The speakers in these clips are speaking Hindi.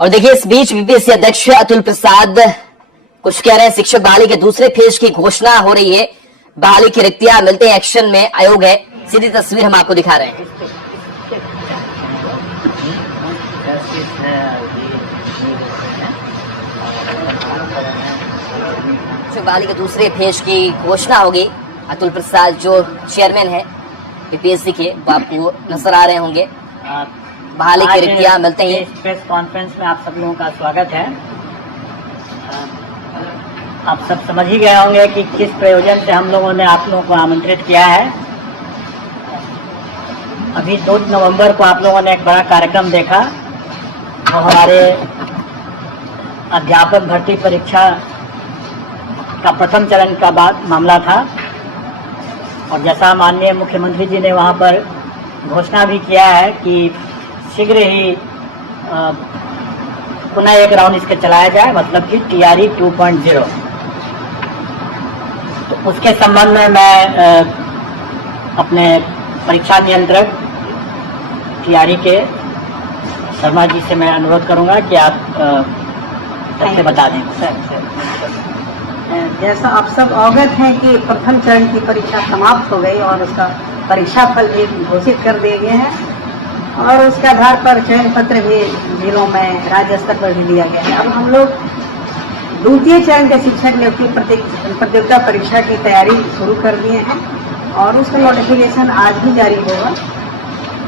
और देखिए इस बीच बीपीएससी अध्यक्ष अतुल प्रसाद कुछ कह रहे हैं। शिक्षक बहाली के दूसरे फेज की घोषणा हो रही है। बहाली की रिक्तियां मिलते हैं एक्शन में आयोग है। सीधी तस्वीर हम आपको दिखा रहे हैं। शिक्षक बहाली के दूसरे फेज की घोषणा होगी। अतुल प्रसाद जो चेयरमैन है बीपीएससी के, वो आपको नजर आ रहे होंगे। बहाली की रिक्तियां मिलते ही प्रेस कॉन्फ्रेंस में आप सब लोगों का स्वागत है। आप सब समझ ही गए होंगे कि किस प्रयोजन से हम लोगों ने आप लोगों को आमंत्रित किया है। अभी 2 नवंबर को आप लोगों ने एक बड़ा कार्यक्रम देखा और हमारे अध्यापक भर्ती परीक्षा का प्रथम चरण का बाद मामला था। और जैसा माननीय मुख्यमंत्री जी ने वहां पर घोषणा भी किया है कि शीघ्र ही पुनः एक राउंड इसके चलाया जाए, मतलब कि TRE 2.0। तो उसके संबंध में मैं अपने परीक्षा नियंत्रक TRE के शर्मा जी से मैं अनुरोध करूंगा कि आप सबसे बता दें। जैसा आप सब अवगत हैं कि प्रथम चरण की परीक्षा समाप्त हो गई और उसका परीक्षा फल भी घोषित कर दिए गए हैं और उसके आधार पर चयन पत्र भी जिलों में राज्य स्तर पर भी दिया गया है। अब हम लोग द्वितीय चरण के शिक्षक नियुक्ति प्रतियोगिता परीक्षा की तैयारी शुरू कर दिए हैं और उसका नोटिफिकेशन आज भी जारी होगा।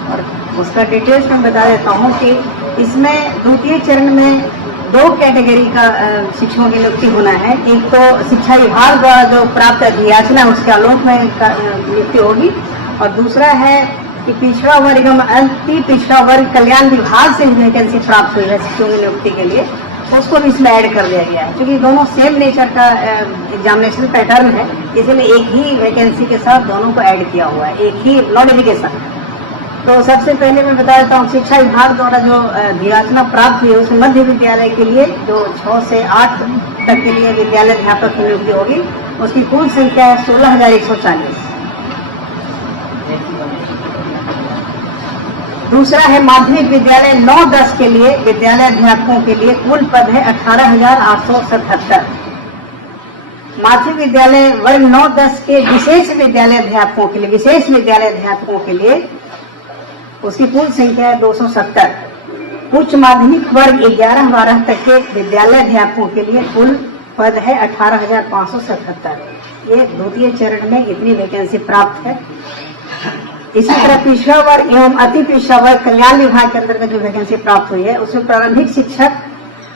और उसका डिटेल्स मैं बता देता हूँ कि इसमें द्वितीय चरण में 2 कैटेगरी का शिक्षकों की नियुक्ति होना है। एक तो शिक्षा विभाग द्वारा जो प्राप्त अधियाचना उसके आलोक में नियुक्ति होगी और दूसरा है कि पिछड़ा वर्ग एवं अति पिछड़ा वर्ग कल्याण विभाग से वैकेंसी प्राप्त हुई है शिक्षकों की नियुक्ति के लिए, उसको भी इसमें ऐड कर दिया गया है। क्योंकि दोनों सेम नेचर का एग्जामिनेशन पैटर्न है, इसलिए एक ही वैकेंसी के साथ दोनों को ऐड किया हुआ है, एक ही नोटिफिकेशन। तो सबसे पहले मैं बता देता हूँ शिक्षा विभाग द्वारा जो अधियाचना प्राप्त हुई है उसमें मध्य विद्यालय के लिए जो 6 से 8 तक के लिए विद्यालय अध्यापक की नियुक्ति होगी, उसकी कुल संख्या है 16,140। दूसरा है माध्यमिक विद्यालय 9-10 के लिए विद्यालय अध्यापकों के लिए कुल पद है 18,877। माध्यमिक विद्यालय वर्ग 9-10 के विशेष विद्यालय अध्यापकों के लिए उसकी कुल संख्या है 270। उच्च माध्यमिक वर्ग 11-12 तक के विद्यालय अध्यापकों के लिए कुल पद है 18,577। ये द्वितीय चरण में इतनी वैकेंसी प्राप्त है। इसी तरह पिछड़ा वर्ग एवं अति पिछड़ा वर्ग कल्याण विभाग के अंतर्गत जो वैकेंसी प्राप्त हुई है उसमें प्रारंभिक शिक्षक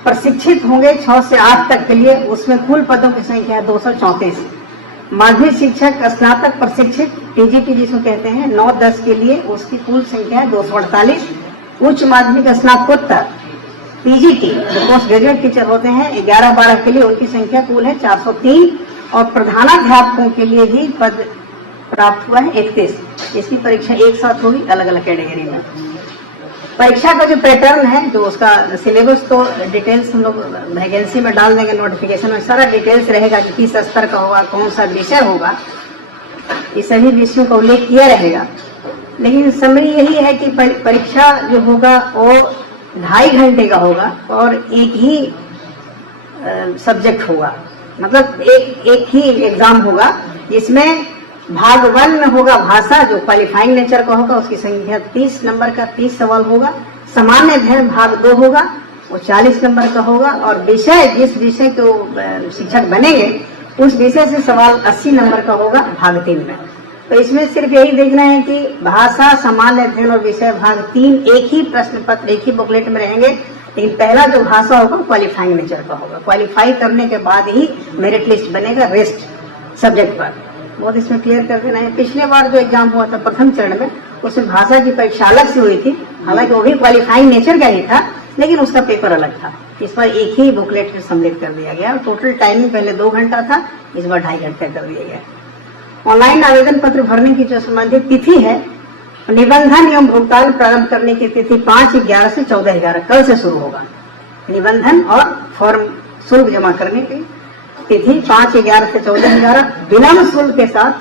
प्रशिक्षित होंगे 6 से 8 तक के लिए, उसमें कुल पदों की संख्या है 234। माध्यमिक शिक्षक स्नातक प्रशिक्षित TGT जिसको कहते हैं 9-10 के लिए उसकी कुल संख्या है 248। उच्च माध्यमिक स्नातकोत्तर PGT जो पोस्ट ग्रेजुएट टीचर होते हैं 11-12 के लिए उनकी संख्या कुल है 403 और प्रधानाध्यापकों के लिए भी पद प्राप्त हुआ है 31। इसकी परीक्षा एक साथ होगी अलग अलग कैटेगरी में। परीक्षा का जो पैटर्न है जो उसका सिलेबस तो डिटेल्स हम लोग वैकेंसी में डाल देंगे, नोटिफिकेशन में सारा डिटेल्स रहेगा कि किस स्तर का होगा, कौन सा विषय होगा, ये सभी विषयों का उल्लेख किया रहेगा। लेकिन समरी यही है कि परीक्षा जो होगा वो 2.5 घंटे का होगा और एक ही सब्जेक्ट होगा, मतलब एक ही एग्जाम होगा। जिसमें भाग 1 में होगा भाषा जो क्वालिफाइंग नेचर का होगा, उसकी संख्या 30 नंबर का 30 सवाल होगा। सामान्य अध्ययन भाग 2 होगा, वो 40 नंबर का होगा और विषय जिस विषय को शिक्षक बनेंगे उस विषय से सवाल 80 नंबर का होगा भाग 3 में। तो इसमें सिर्फ यही देखना है कि भाषा, सामान्य अध्ययन और विषय भाग 3 एक ही प्रश्न पत्र एक ही बुकलेट में रहेंगे। लेकिन पहला जो भाषा होगा क्वालिफाइंग नेचर का होगा, क्वालिफाई करने के बाद ही मेरिट लिस्ट बनेगा रेस्ट सब्जेक्ट पर। बहुत इसमें क्लियर कर देना है। पिछले बार जो एग्जाम हुआ था प्रथम चरण में उसमें भाषा की परीक्षा अलग से हुई थी, हालांकि वो भी क्वालिफाइंग नेचर का ही था लेकिन उसका पेपर अलग था। इस बार एक ही बुकलेट में सम्मिलित कर दिया गया। टोटल टाइमिंग पहले 2 घंटा था, इस बार 2.5 घंटे कर दिया गया। ऑनलाइन आवेदन पत्र भरने की जो संबंधित तिथि है, निबंधन एवं भुगतान प्रारंभ करने की तिथि 5/11 से 14/11 कल से शुरू होगा। निबंधन और फॉर्म शुल्क जमा करने की तिथि 5/11 से 14/11 विलम्ब शुल्क के साथ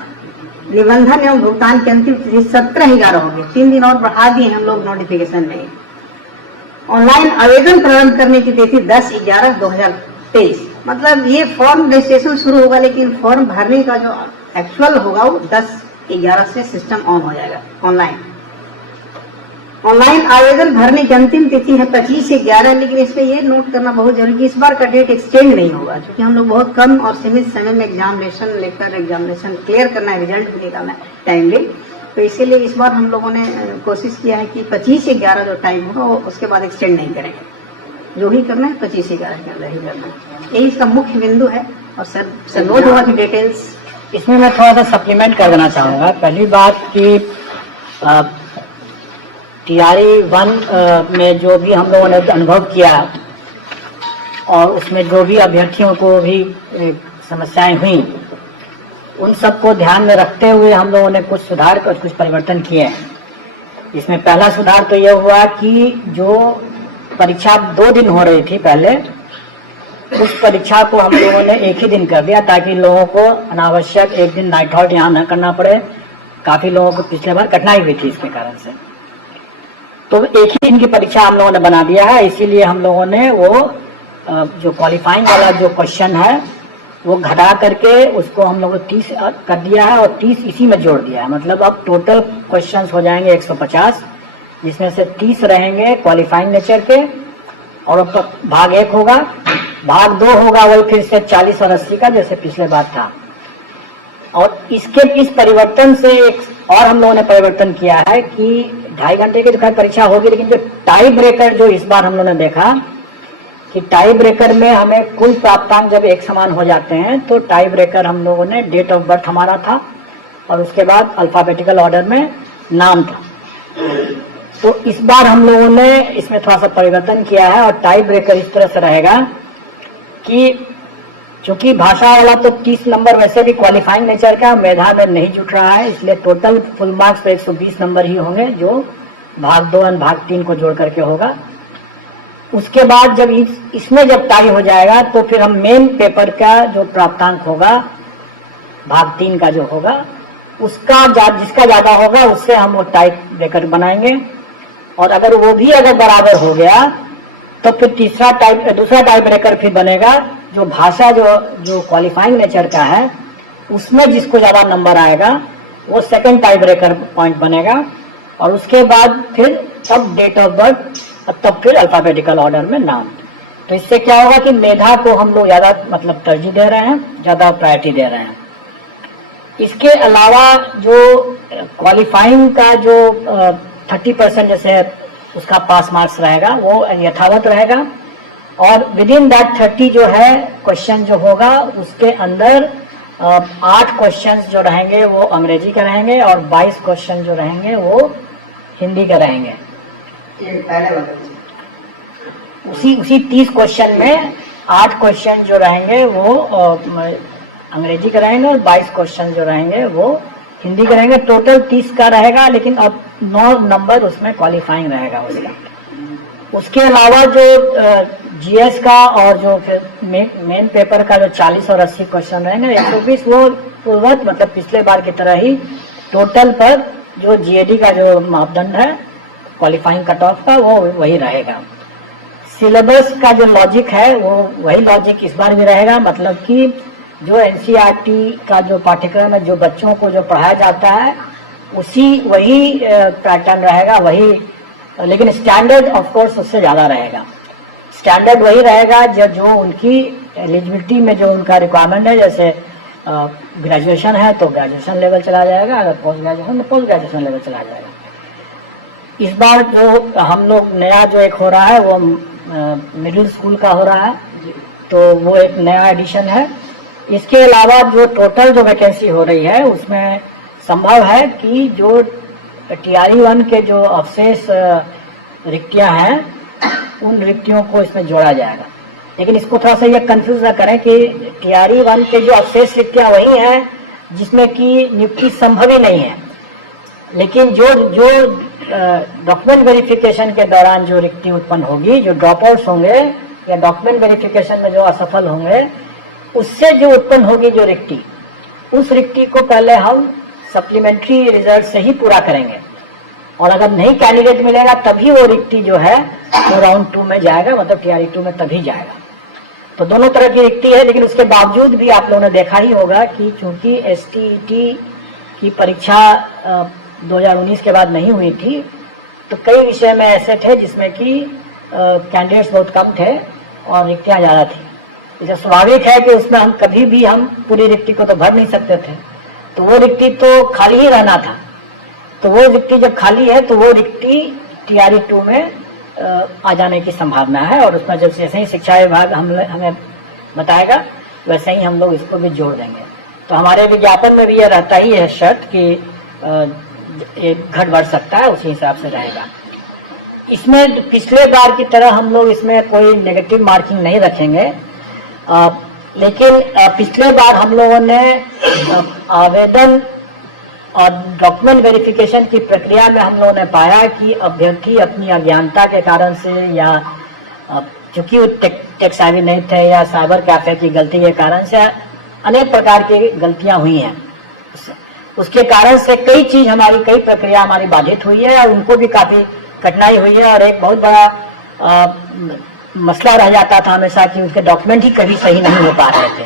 निबंधन एवं भुगतान की अंतिम तिथि 17/11 होगी। 3 दिन और बढ़ा दिए हम लोग नोटिफिकेशन में। ऑनलाइन आवेदन प्रारंभ करने की तिथि 10/11/2023। मतलब ये फॉर्म रजिस्ट्रेशन शुरू होगा, लेकिन फॉर्म भरने का जो एक्चुअल होगा वो 10/11 से सिस्टम ऑन हो जाएगा। ऑनलाइन आवेदन भरने की अंतिम तिथि है 25/11, लेकिन इसमें ये नोट करना बहुत जरूरी है, इस बार का डेट एक्सटेंड नहीं होगा, क्योंकि हम लोग बहुत कम और सीमित समय में एग्जामिनेशन लेकर एग्जामिनेशन क्लियर करना है, रिजल्ट भी निकालना है टाइमली। तो इसीलिए इस बार हम लोगों ने कोशिश किया है कि 25/11 जो टाइम होगा वो उसके बाद एक्सटेंड नहीं करेंगे। जो ही करना है 25/11 के अंदर ही करना है, यही इसका मुख्य बिंदु है। और सर नोट हुआ की डिटेल्स इसमें मैं थोड़ा सा सप्लीमेंट कर देना चाहूँगा। पहली बात कि TRE 1 में जो भी हम लोगों ने अनुभव किया और उसमें जो भी अभ्यर्थियों को भी समस्याएं हुई, उन सबको ध्यान में रखते हुए हम लोगों ने कुछ सुधार और कुछ परिवर्तन किए हैं। इसमें पहला सुधार तो यह हुआ कि जो परीक्षा 2 दिन हो रही थी पहले, उस परीक्षा को हम लोगों ने एक ही दिन कर दिया, ताकि लोगों को अनावश्यक एक दिन नाइट हॉल्ट यहाँ न करना पड़े। काफी लोगों को पिछले बार कठिनाई हुई थी इसके कारण से, तो एक ही दिन की परीक्षा हम लोगों ने बना दिया है। इसीलिए हम लोगों ने वो जो क्वालिफाइंग वाला जो क्वेश्चन है वो घटा करके उसको हम लोगों ने 30 कर दिया है और 30 इसी में जोड़ दिया है। मतलब अब टोटल क्वेश्चंस हो जाएंगे 150, जिसमें से 30 रहेंगे क्वालिफाइंग नेचर के, और भाग 1 होगा, भाग 2 होगा वही फिर से 40 और 80 का, जैसे पिछले बार था। और इस परिवर्तन से एक और हम लोगों ने परिवर्तन किया है कि 2.5 घंटे की तो परीक्षा होगी, लेकिन जो टाई ब्रेकर जो इस बार हम लोगों ने देखा कि टाई ब्रेकर में हमें कुल प्राप्तांक जब एक समान हो जाते हैं, तो टाई ब्रेकर हम लोगों ने डेट ऑफ बर्थ हमारा था और उसके बाद अल्फाबेटिकल ऑर्डर में नाम था। तो इस बार हम लोगों ने इसमें थोड़ा सा परिवर्तन किया है और टाई ब्रेकर इस तरह से रहेगा कि चूंकि भाषा वाला तो 30 नंबर वैसे भी क्वालिफाइंग नेचर का मेधा में नहीं जुट रहा है, इसलिए टोटल फुल मार्क्स पे 120 नंबर ही होंगे, जो भाग 2 और भाग 3 को जोड़ करके होगा। उसके बाद जब इसमें जब टाई हो जाएगा तो फिर हम मेन पेपर का जो प्राप्तांक होगा भाग 3 का जो होगा उसका जिसका ज्यादा होगा उससे हम वो टाई ब्रेकर बनाएंगे, और अगर वो भी अगर बराबर हो गया तो फिर दूसरा टाई ब्रेकर फिर बनेगा जो भाषा जो क्वालिफाइंग नेचर का है उसमें जिसको ज्यादा नंबर आएगा वो सेकंड टाई ब्रेकर पॉइंट बनेगा, और उसके बाद फिर तब डेट ऑफ बर्थ और तब फिर अल्फाबेटिकल ऑर्डर में नाम। तो इससे क्या होगा कि मेधा को हम लोग ज्यादा मतलब तरजीह दे रहे हैं, ज्यादा प्रायोरिटी दे रहे हैं। इसके अलावा जो क्वालिफाइंग का जो 30% जैसे उसका पास मार्क्स रहेगा वो यथावत रहेगा, और विद इन दैट 30 जो है क्वेश्चन जो होगा उसके अंदर 8 क्वेश्चंस जो रहेंगे वो अंग्रेजी के रहेंगे और 22 क्वेश्चन जो रहेंगे वो हिंदी के रहेंगे। उसी 30 क्वेश्चन में 8 क्वेश्चन जो रहेंगे वो अंग्रेजी के रहेंगे और 22 क्वेश्चन जो रहेंगे वो हिंदी के रहेंगे। टोटल 30 का रहेगा, लेकिन अब 9 नंबर उसमें क्वालिफाइंग रहेगा उसका। उसके अलावा जो जीएस का और जो फिर मेन पेपर का जो 40 और 80 क्वेश्चन रहेंगे 120 वो पूर्ववत मतलब पिछले बार की तरह ही टोटल पर जो जीएडी का जो मापदंड है क्वालिफाइंग कट ऑफ का वो वही रहेगा। सिलेबस का जो लॉजिक है वो वही लॉजिक इस बार भी रहेगा, मतलब कि जो एनसीईआरटी का जो पाठ्यक्रम है जो बच्चों को जो पढ़ाया जाता है वही पैटर्न रहेगा, वही, लेकिन स्टैंडर्ड ऑफ कोर्स उससे ज्यादा रहेगा। स्टैंडर्ड वही रहेगा जो उनकी एलिजिबिलिटी में जो उनका रिक्वायरमेंट है, जैसे ग्रेजुएशन है तो ग्रेजुएशन लेवल चला जाएगा, अगर पोस्ट ग्रेजुएशन तो पोस्ट ग्रेजुएशन लेवल चला जाएगा। इस बार जो हम लोग नया जो एक हो रहा है वो मिडिल स्कूल का हो रहा है, तो वो एक नया एडिशन है। इसके अलावा जो टोटल जो वैकेंसी हो रही है उसमें संभव है कि जो TRE 1 के जो अवशेष रिक्तियां हैं उन रिक्तियों को इसमें जोड़ा जाएगा, लेकिन इसको थोड़ा सा ये कंफ्यूज ना करें कि TRE 1 के जो अवशेष रिक्तियां वही हैं जिसमें कि नियुक्ति संभव ही नहीं है, लेकिन जो डॉक्यूमेंट वेरिफिकेशन के दौरान जो रिक्ति उत्पन्न होगी, जो ड्रॉप आउट्स होंगे या डॉक्यूमेंट वेरिफिकेशन में जो असफल होंगे उससे जो उत्पन्न होगी जो रिक्ति, उस रिक्ति को पहले हम सप्लीमेंट्री रिजल्ट से ही पूरा करेंगे। और अगर नहीं कैंडिडेट मिलेगा तभी वो रिक्ति जो है वो राउंड 2 में जाएगा, मतलब TRE 2 में तभी जाएगा। तो दोनों तरह की रिक्ति है, लेकिन उसके बावजूद भी आप लोगों ने देखा ही होगा कि चूंकि STET की परीक्षा 2019 के बाद नहीं हुई थी, तो कई विषय में ऐसे थे जिसमें कि कैंडिडेट्स बहुत कम थे और रिक्तियां ज़्यादा थी। इसे स्वाभाविक है कि उसमें हम कभी भी हम पूरी रिक्ति को तो भर नहीं सकते थे, तो वो रिक्ति तो खाली ही रहना था। तो वो रिक्ति जब खाली है तो वो रिक्ति TRE 2 में आ जाने की संभावना है, और उसमें जब जैसे ही शिक्षा विभाग हमें बताएगा वैसे ही हम लोग इसको भी जोड़ देंगे। तो हमारे विज्ञापन में भी यह रहता ही है शर्त कि एक घट बढ़ सकता है, उसी हिसाब से रहेगा। इसमें पिछले बार की तरह हम लोग इसमें कोई नेगेटिव मार्किंग नहीं रखेंगे, लेकिन पिछले बार हम लोगों ने आवेदन और डॉक्यूमेंट वेरिफिकेशन की प्रक्रिया में हम लोगों ने पाया कि अभ्यर्थी अपनी अज्ञानता के कारण से या चूंकि वो टेक सेवी नहीं थे या साइबर कैफे की गलती के कारण से अनेक प्रकार की गलतियां हुई हैं। उसके कारण से कई प्रक्रिया हमारी बाधित हुई है और उनको भी काफी कठिनाई हुई है, और एक बहुत बड़ा मसला रह जाता था हमेशा कि उसके डॉक्यूमेंट ही कभी सही नहीं हो पा रहे थे।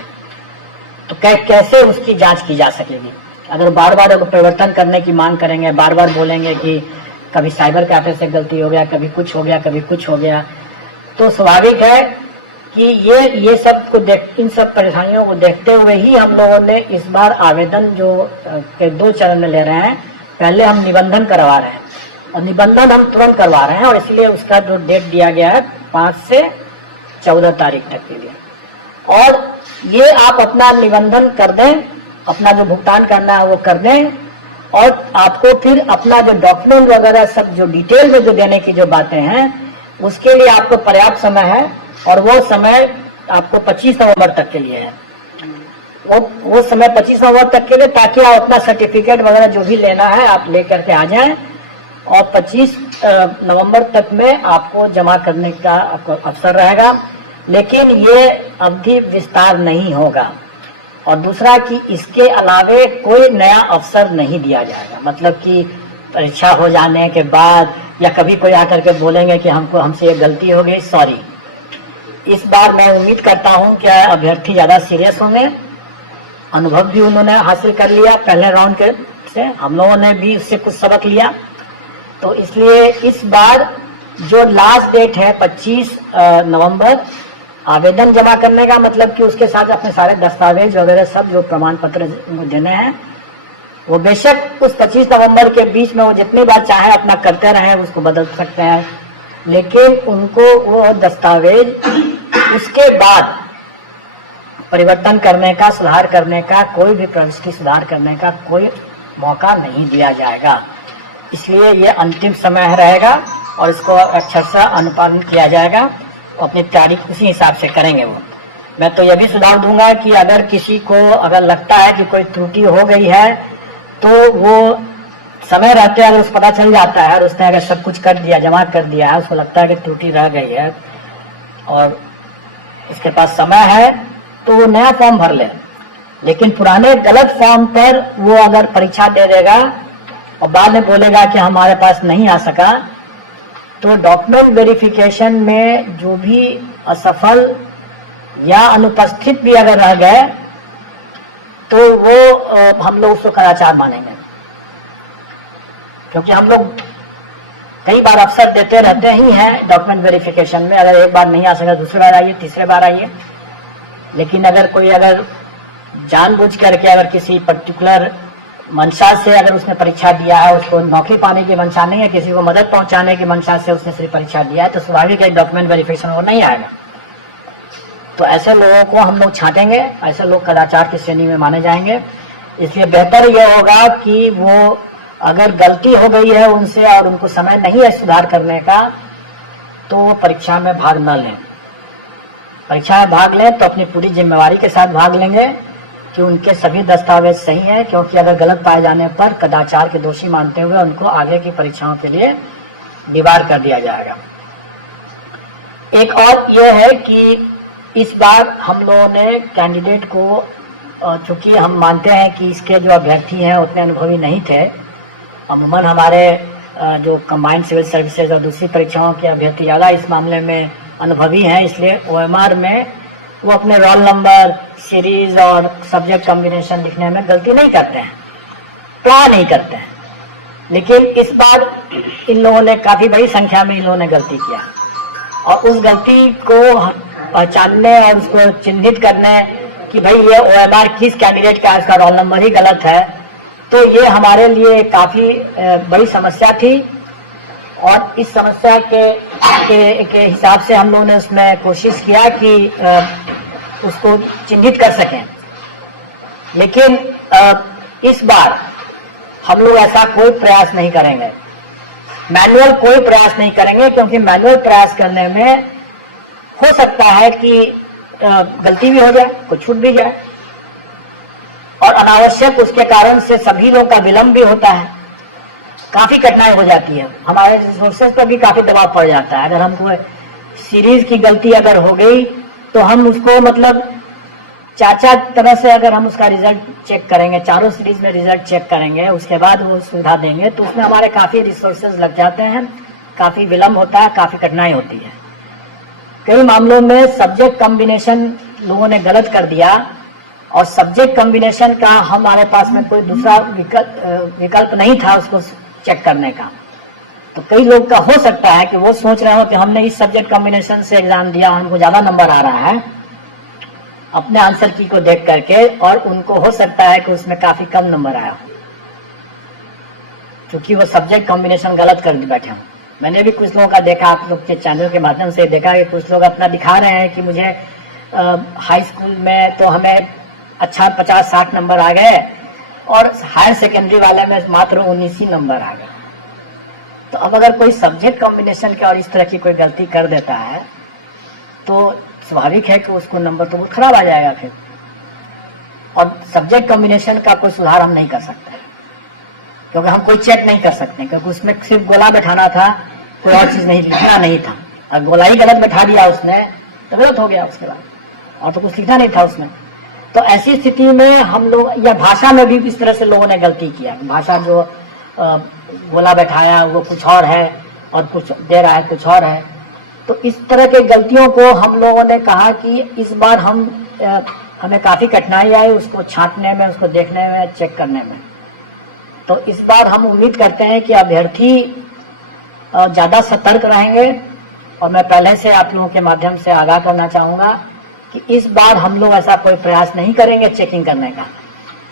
तो कैसे उसकी जांच की जा सकेगी? अगर बार बार परिवर्तन करने की मांग करेंगे, बार बार बोलेंगे कि कभी साइबर कैफे से गलती हो गया, कभी कुछ हो गया, कभी कुछ हो गया, तो स्वाभाविक है कि ये सब को इन सब परेशानियों को देखते हुए ही हम लोगों ने इस बार आवेदन जो के 2 चरण में ले रहे हैं। पहले हम निबंधन करवा रहे हैं, और निबंधन हम तुरंत करवा रहे हैं, और इसलिए उसका जो डेट दिया गया है 5 से 14 तारीख तक के लिए। और ये आप अपना निबंधन कर दें, अपना जो भुगतान करना है वो कर दें, और आपको फिर अपना जो डॉक्यूमेंट वगैरह सब जो डिटेल में जो देने की जो बातें हैं उसके लिए आपको पर्याप्त समय है, और वो समय आपको 25 नवंबर तक के लिए है। वो समय 25 नवंबर तक के लिए, ताकि आप अपना सर्टिफिकेट वगैरह जो भी लेना है आप ले करके आ जाएं, और 25 नवंबर तक में आपको जमा करने का आपको अवसर रहेगा। लेकिन ये अवधि विस्तार नहीं होगा, और दूसरा कि इसके अलावे कोई नया अवसर नहीं दिया जाएगा। मतलब कि परीक्षा हो जाने के बाद या कभी कोई आकर के बोलेंगे कि हमसे ये गलती हो गई, सॉरी। इस बार मैं उम्मीद करता हूं कि अभ्यर्थी ज्यादा सीरियस होंगे, अनुभव भी उन्होंने हासिल कर लिया पहले राउंड के से, हम लोगों ने भी उससे कुछ सबक लिया। तो इसलिए इस बार जो लास्ट डेट है 25 नवंबर आवेदन जमा करने का, मतलब कि उसके साथ अपने सारे दस्तावेज वगैरह सब जो प्रमाण पत्र देने हैं, वो बेशक उस 25 नवंबर के बीच में वो जितनी बार चाहे अपना करते रहे, उसको बदल सकते हैं, लेकिन उनको वो दस्तावेज उसके बाद परिवर्तन करने का, सुधार करने का, कोई भी प्रविष्टि सुधार करने का कोई मौका नहीं दिया जाएगा। इसलिए ये अंतिम समय रहेगा और इसको अक्षरशः अनुपालन किया जाएगा, अपनी तारीख उसी हिसाब से करेंगे। वो मैं तो यह भी सुझाव दूंगा कि अगर किसी को अगर लगता है कि कोई त्रुटि हो गई है, तो वो समय रहते अगर उस पता चल जाता है और उसने अगर सब कुछ कर दिया, जमा कर दिया है, उसको लगता है कि त्रुटि रह गई है और इसके पास समय है, तो वो नया फॉर्म भर ले। लेकिन पुराने गलत फॉर्म पर वो अगर परीक्षा दे देगा और बाद में बोलेगा कि हमारे पास नहीं आ सका, तो डॉक्यूमेंट वेरिफिकेशन में जो भी असफल या अनुपस्थित भी अगर रह गए, तो वो हम लोग उसको कदाचार मानेंगे। क्योंकि हम लोग कई बार अवसर देते रहते ही हैं डॉक्यूमेंट वेरिफिकेशन में, अगर एक बार नहीं आ सका दूसरी बार आइए, तीसरे बार आइए। लेकिन अगर कोई अगर जानबूझ करके अगर किसी पर्टिकुलर मंशा से अगर उसने परीक्षा दिया है, उसको नौकरी पाने की मंशा नहीं है, किसी को मदद पहुंचाने की मंशा से उसने सिर्फ परीक्षा दिया है, तो स्वाभाविक है डॉक्यूमेंट वेरिफिकेशन वो नहीं आएगा। तो ऐसे लोगों को हम लोग छांटेंगे, ऐसे लोग कदाचार की श्रेणी में माने जाएंगे। इसलिए बेहतर यह होगा कि वो अगर गलती हो गई है उनसे और उनको समय नहीं है सुधार करने का, तो वो परीक्षा में भाग न लें। परीक्षा में भाग लें तो अपनी पूरी जिम्मेवारी के साथ भाग लेंगे कि उनके सभी दस्तावेज सही हैं, क्योंकि अगर गलत पाए जाने पर कदाचार के दोषी मानते हुए उनको आगे की परीक्षाओं के लिए दीवार कर दिया जाएगा। एक और यह है कि इस बार हम लोगों ने कैंडिडेट को, चूंकि हम मानते हैं कि इसके जो अभ्यर्थी हैं उतने अनुभवी नहीं थे, अमूमन हमारे जो कंबाइंड सिविल सर्विसेज और दूसरी परीक्षाओं के अभ्यर्थी ज़्यादा इस मामले में अनुभवी हैं, इसलिए OMR में वो अपने रोल नंबर, सीरीज और सब्जेक्ट कॉम्बिनेशन लिखने में गलती नहीं करते हैं, प्राय नहीं करते हैं। लेकिन इस बार इन लोगों ने काफ़ी बड़ी संख्या में इन लोगों ने गलती किया, और उस गलती को पहचानने और उसको चिन्हित करने कि भाई ये OMR किस कैंडिडेट का इसका रोल नंबर ही गलत है, तो ये हमारे लिए काफ़ी बड़ी समस्या थी। और इस समस्या के हिसाब से हम लोगों ने उसमें कोशिश किया कि उसको चिन्हित कर सकें। लेकिन इस बार हम लोग ऐसा कोई प्रयास नहीं करेंगे, मैनुअल कोई प्रयास नहीं करेंगे, क्योंकि मैनुअल प्रयास करने में हो सकता है कि गलती भी हो जाए, कोई छूट भी जाए, और अनावश्यक उसके कारण से सभी लोग का विलंब भी होता है, काफी कठिनाई हो जाती है, हमारे रिसोर्सेज पर भी काफी दबाव पड़ जाता है। अगर हमको सीरीज की गलती अगर हो गई तो हम उसको मतलब चार तरह से अगर हम उसका रिजल्ट चेक करेंगे, चारों सीरीज में रिजल्ट चेक करेंगे, उसके बाद वो सुविधा देंगे, तो उसमें हमारे काफी रिसोर्सेज लग जाते हैं, काफी विलंब होता है, काफी कठिनाई होती है। कई मामलों में सब्जेक्ट कॉम्बिनेशन लोगों ने गलत कर दिया, और सब्जेक्ट कॉम्बिनेशन का हमारे पास में कोई दूसरा विकल्प नहीं था उसको चेक करने का। तो कई लोग का हो सकता है कि वो सोच रहे हो कि हमने इस सब्जेक्ट कॉम्बिनेशन से एग्जाम दिया, हमको ज्यादा नंबर आ रहा है अपने आंसर की को देख करके, और उनको हो सकता है कि उसमें काफी कम नंबर आया हो, क्योंकि वो सब्जेक्ट कॉम्बिनेशन गलत कर बैठे हो। मैंने भी कुछ लोगों का देखा, आप लोग के चैनल के माध्यम से देखा कि कुछ लोग अपना दिखा रहे हैं कि मुझे हाई स्कूल में तो हमें अच्छा 50-60 नंबर आ गए, और हायर सेकेंडरी वाले में मात्र 19 ही नंबर आ गए। तो अब अगर कोई सब्जेक्ट कॉम्बिनेशन के और इस तरह की कोई गलती कर देता है तो स्वाभाविक है कि उसको नंबर तो बहुत खराब आ जाएगा फिर, और सब्जेक्ट कॉम्बिनेशन का कोई सुधार हम नहीं कर सकते, क्योंकि हम कोई चेक नहीं कर सकते, क्योंकि उसमें सिर्फ गोला बैठाना था, कोई और चीज नहीं लिखना नहीं था। और गोला ही गलत बैठा दिया उसने तो गलत हो गया, उसके बाद और तो कुछ लिखना नहीं था उसमें। तो ऐसी स्थिति में हम लोग, या भाषा में भी इस तरह से लोगों ने गलती किया, भाषा जो गोला बैठाया वो कुछ और है और कुछ दे रहा है कुछ और है। तो इस तरह के गलतियों को हम लोगों ने कहा कि इस बार हमें काफी कठिनाई आई उसको छांटने में, उसको देखने में, चेक करने में। तो इस बार हम उम्मीद करते हैं कि अभ्यर्थी ज्यादा सतर्क रहेंगे, और मैं पहले से आप लोगों के माध्यम से आगाह करना चाहूंगा कि इस बार हम लोग ऐसा कोई प्रयास नहीं करेंगे चेकिंग करने का।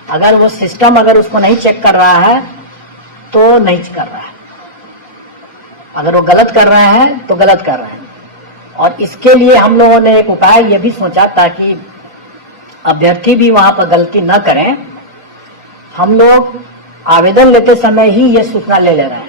अगर वो सिस्टम अगर उसको नहीं चेक कर रहा है तो नहीं कर रहा है, अगर वो गलत कर रहे हैं तो गलत कर रहे हैं। और इसके लिए हम लोगों ने एक उपाय ये भी सोचा, ताकि अभ्यर्थी भी वहां पर गलती न करें, हम लोग आवेदन लेते समय ही ये सूचना ले ले रहे हैं